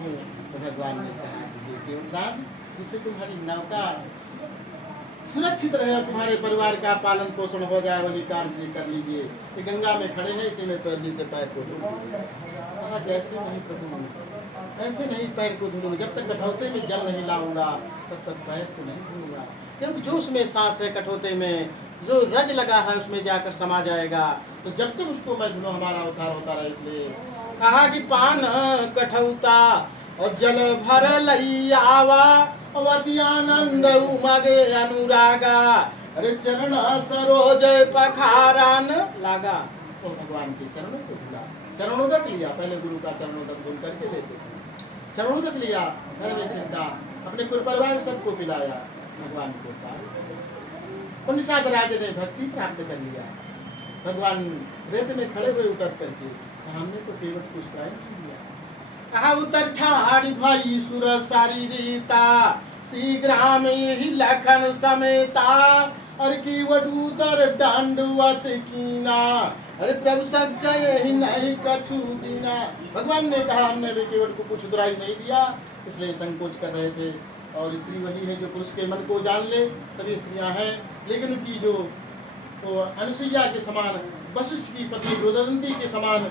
हूँ। तो भगवान ने कहा कि राज, जिससे तुम्हारी नौका सुरक्षित रहे और तुम्हारे परिवार का पालन पोषण हो जाए, वही कार्य कर लीजिए। कि गंगा में खड़े हैं, इसी में पहली से पैर को धोइए। कहा कैसे नहीं प्रभु, ऐसे नहीं पैर को धोऊंगा, जब तक कठौते में जल नहीं लाऊंगा तब तक पैर को नहीं धोऊंगा। क्योंकि जो उसमें सांस है कठौते में, जो रज लगा है उसमें जाकर समा जाएगा, तो जब तक उसको मैं धुलो हमारा उद्धार होता रहे। इसलिए कहा कि पान कठौता और जल भर लई आवा, अवधि आनंद उमगे अनुरागा, अरे चरण सरोज पखारान लागा। तो भगवान के चरणों को धुला, चरणोदक लिया। पहले गुरु का चरणोदक धुल करके लेते थे, चरणोदक लिया, घर में चिंता, अपने कुल परिवार सबको पिलाया, भगवान को पाया। निषाद राजे ने भक्ति प्राप्त कर लिया। भगवान रेत में खड़े हुए उतर करके, हमने तो केवल कुछ प्राय नहीं लिया। कहा उतर ठाड़ी भाई सुर सारी रीता, शीघ्र में ही लखन समेता, और की वडूतर डांडवत कीना, अरे प्रभु सच्चाई ही नहीं कछु दीना। भगवान ने कहा हमने भी केवट को कुछ दुराई नहीं दिया, इसलिए संकोच कर रहे थे। और स्त्री वही है जो पुरुष के मन को जान ले, सभी स्त्रियां हैं, लेकिन उनकी जो तो अनुसुईया के समान, वशिष्ठ की पत्नी रुदंती के समान,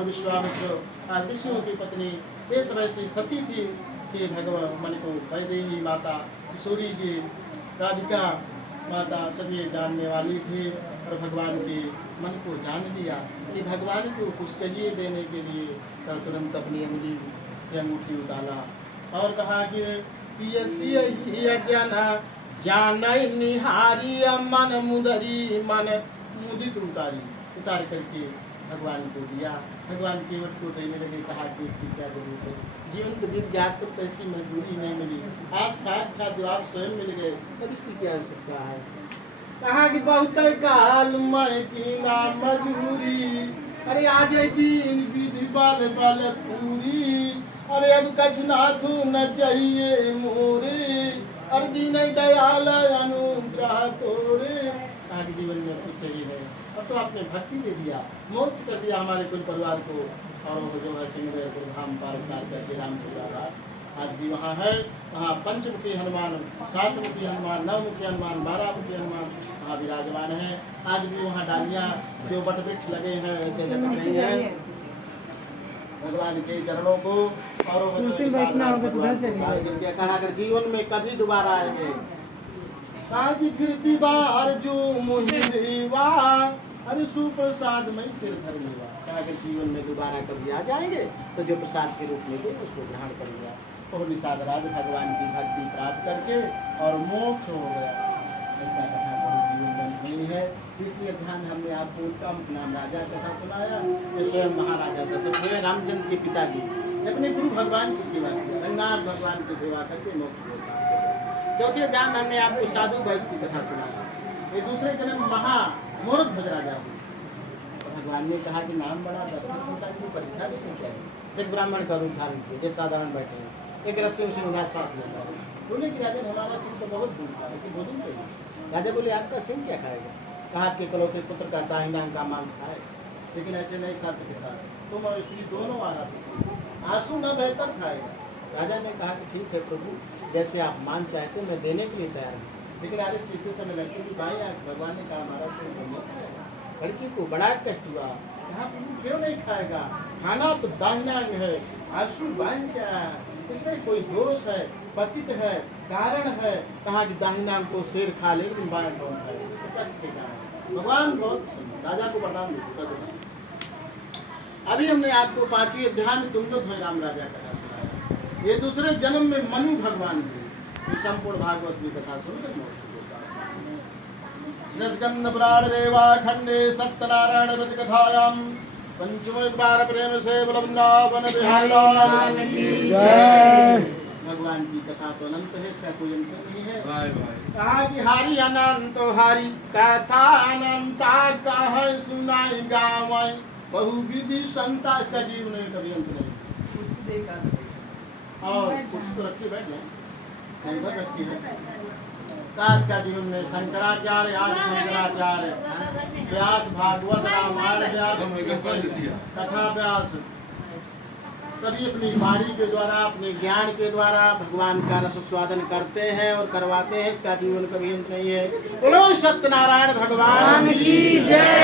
विश्वामित्र ऋषियों की पत्नी, ये समय से सती थी कि भगवान मन को वैदेही माता, किशोरी की राधिका माता सभी जानने वाली थी। और भगवान के मन को जान लिया कि भगवान को कुछ चाहिए देने के लिए, तो तुरंत अपनी अंगुली से अंगूठी उतारा और कहा कि जान निहारी मन मुदरी, मन मुदित उतार करके भगवान को दिया। भगवान केवट को देने लगे। कहा कि इसकी क्या जरूरत है, जीवंत विद्या तो ऐसी मजदूरी नहीं मिली, आज साक्षात जो आप स्वयं मिल गए, अब इसकी क्या आवश्यकता है। कहा कि बहुत काल मैं की ना मजूरी, अरे आज दीन विधि बल बल पूरी, अरे अब कछु नाथु न चाहिए मोरे, अरे दीन दयाल अनुग्रह तोरे। आज जीवन में कुछ चाहिए है, अब तो आपने भक्ति दे दिया, मोक्ष कर दिया हमारे कुल परिवार को। और वो जो है सिंह धाम पार करके रामचंद्र आज भी वहाँ है। वहाँ पंचमुखी हनुमान, सातमुखी हनुमान, नवमुखी हनुमान, 12मुखी हनुमान वहाँ विराजमान है। आज भी वहाँ डालियाँ जो वट वृक्ष लगे हैं ऐसे लटक रही हैं भगवान के चरणों को। और कहा अगर जीवन में कभी दोबारा आएंगे, कहा कि फिरती बार जो मुझेवा, अरे सुप्रसाद में सिर धर लेवा। कहा अगर जीवन में दोबारा कभी आ जाएंगे तो जो प्रसाद के रूप में दे उसको ग्रहण कर लिया। और निषाद राज भगवान की भक्ति प्राप्त करके और मोक्ष हो गया। ऐसा कथा बहुत जीवन में नहीं है। तीसरे अध्याय में हमने आपको उनका नाम राजा कथा सुनाया। ये स्वयं महाराजा दशरथ हुए, रामचंद्र के पिताजी, अपने गुरु भगवान की सेवा की, रंगनाथ भगवान की सेवा करके मोक्ष को प्राप्त किया। चौथे अध्याय में हमने आपको साधु वैश्य की कथा सुनाया। ये दूसरे जन्म महा मूर्ख भज राजा हुए। भगवान ने कहा कि नाम बड़ा दर्शन होता है, परीक्षा नहीं चाहिए। एक ब्राह्मण का रूप धारण किया, जैसे साधारण बैठे हैं, एक रस्सी उसे उधार साथ लेता है। बोले कि राजा हमारा सिंह तो बहुत भूखा है, इसे भोजन चाहिए। राजा बोले आपका सिंह क्या खाएगा। कहा आपके इकलौते पुत्र का दाहिना अंग का मांस खाए, लेकिन ऐसे नहीं शर्त के साथ, तुम और स्त्री दोनों आंसू न बेहतर खाएगा। राजा ने कहा कि ठीक है प्रभु, जैसे आप मान चाहते मैं देने के लिए तैयार हूँ, लेकिन आज इस तरीके से मैं लड़की की भाई भगवान ने कहा हमारा सिंह नहीं खाएगा। लड़की को बड़ा कष्ट हुआ, यहाँ क्यों नहीं खाएगा, खाना तो दाहिना अंग है, आंसू बांध से आया, इसमें कोई दोष है, पतित है, कारण है। कहा कि दाहिना अंग को शेर खा ले, लेकिन बाएं कौन खाए, इसे कष्ट के कारण भगवान बहुत राजा को वरदान दिया। अभी हमने आपको 5वें अध्याय में तुम लोग राम राजा कथा सुनाया। ये दूसरे जन्म में मनु भगवान की संपूर्ण भागवत की कथा सुनकर रसगंध पुराण रेवा खंडे सत्यनारायण व्रत कथायाम पंचम बार प्रेम से वृंदावन बिहारी लाल की जय। भगवान की कथा तो अनंत है, इसका कोई अंत नहीं है। कहा कि हारी अनंत हारी कथा अनंता कह सुनाई गावै बहु विधि संता, इसका जीवन में कभी अंत नहीं। और कुछ तो रखी बैठ जाए रखी है। दास का जीवन में शंकराचार्य, आदि शंकराचार्य, व्यास भागवत रामायण व्यास कथा व्यास सभी अपनी वाणी के द्वारा, अपने ज्ञान के द्वारा भगवान का रस स्वादन करते हैं और करवाते हैं। इसका जीवन कभी अंत नहीं है। बोलो सत्यनारायण भगवान की जय।